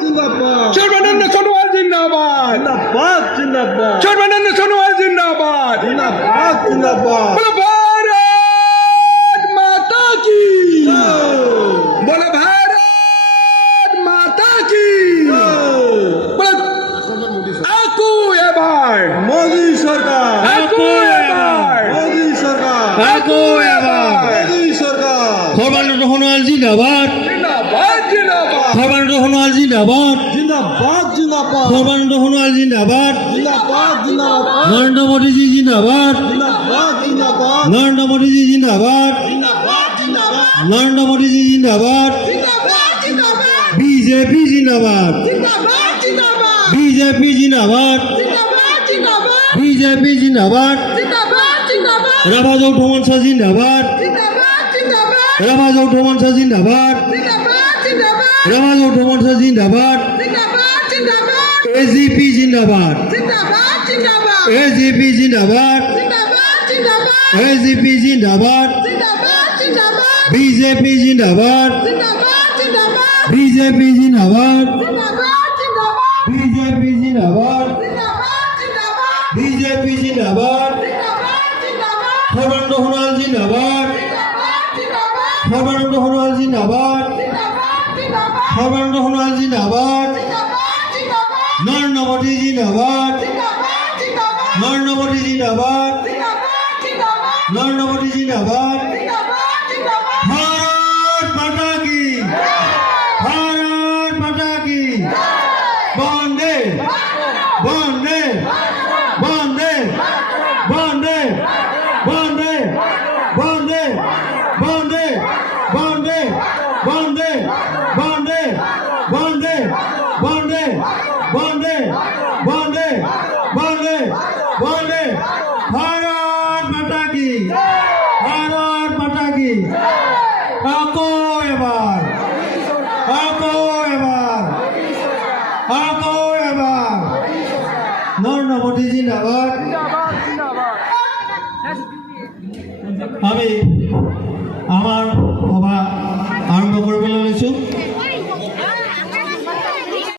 जिंदाबाद सर्बानंद सोनोवाल जिंदाबाद जिंदाबाद जिंदाबाद सर्बानंद सोनोवाल जिंदाबाद जिंदाबाद जिंदाबाद बोलो भारत माता की बोलो भारत माता की बोलो আকু এবার मोदी सरकार আকু এবার मोदी सरकार আকু এবার मोदी सरकार সর্বানন্দ সোনোয়াল জিন্দাবাদ জিন্দাবাদ জিন্দাবাদ সর্বানন্দ সোনোয়াল জিন্দাবাদ जिंदाबाद जिंदाबाद সর্বানন্দ সোনোয়াল জিন্দাবাদ जिंदाबाद जिंदाबाद নরেন্দ্র মোদীজি জিন্দাবাদ जिंदाबाद जिंदाबाद নরেন্দ্র মোদীজি জিন্দাবাদ जिंदाबाद जिंदाबाद নরেন্দ্র মোদীজি জিন্দাবাদ জিন্দাবাদ জিন্দাবাদ বিজেপি জিন্দাবাদ জিন্দাবাদ জিন্দাবাদ বিজেপি জিন্দাবাদ জিন্দাবাদ জিন্দাবাদ বিজেপি জিন্দাবাদ জিন্দাবাদ জিন্দাবাদ রাভা যৌথ মঞ্চ জিন্দাবাদ জিন্দাবাদ জিন্দাবাদ রাভা যৌথ মঞ্চ জিন্দাবাদ জিন্দাবাদ জিন্দাবাদ রাভা যৌথ মঞ্চ জিন্দাবাদ জিন্দাবাদ জিন্দাবাদ এজিপি জিন্দাবাদ জিন্দাবাদ জিন্দাবাদ এজিপি জিন্দাবাদ জিন্দাবাদ জিন্দাবাদ এজিপি জিন্দাবাদ জিন্দাবাদ জিন্দাবাদ বিজেপি জিন্দাবাদ জিন্দাবাদ জিন্দাবাদ বিজেপি জিন্দাবাদ জিন্দাবাদ জিন্দাবাদ বিজেপি জিন্দাবাদ জিন্দাবাদ জিন্দাবাদ বিজেপি জিন্দাবাদ জিন্দাবাদ জিন্দাবাদ সর্বানন্দ সোনোয়াল জিন্দাবাদ জিন্দাবাদ সর্বানন্দ সোনোয়াল জিন্দাবাদ জিন্দাবাদ সর্বানন্দ সোনোয়াল জিন্দাবাদ নরেন্দ্র মোদী জিন্দাবাদ নরেন্দ্র মোদী জিন্দাবাদ নরেন্দ্র মোদী জিন্দাবাদ ভারত মাতা কি ভারত মাতা কি বন্দে বন্দে বন্দে বন্দে বন্দে বন্দে বন্দে বন্দে বন্দে বন্দে বন্দে বন্দে বন্দে বন্দে বন্দে বন্দে ভারত মাতা কি ভারত মাতা কি আকো এবার আকো এবার আকো এবার নরেন্দ্র মোদী জিন্দাবাদ আমি আমার সভা আৰম্ভ কৰিবলৈ লৈছোঁ।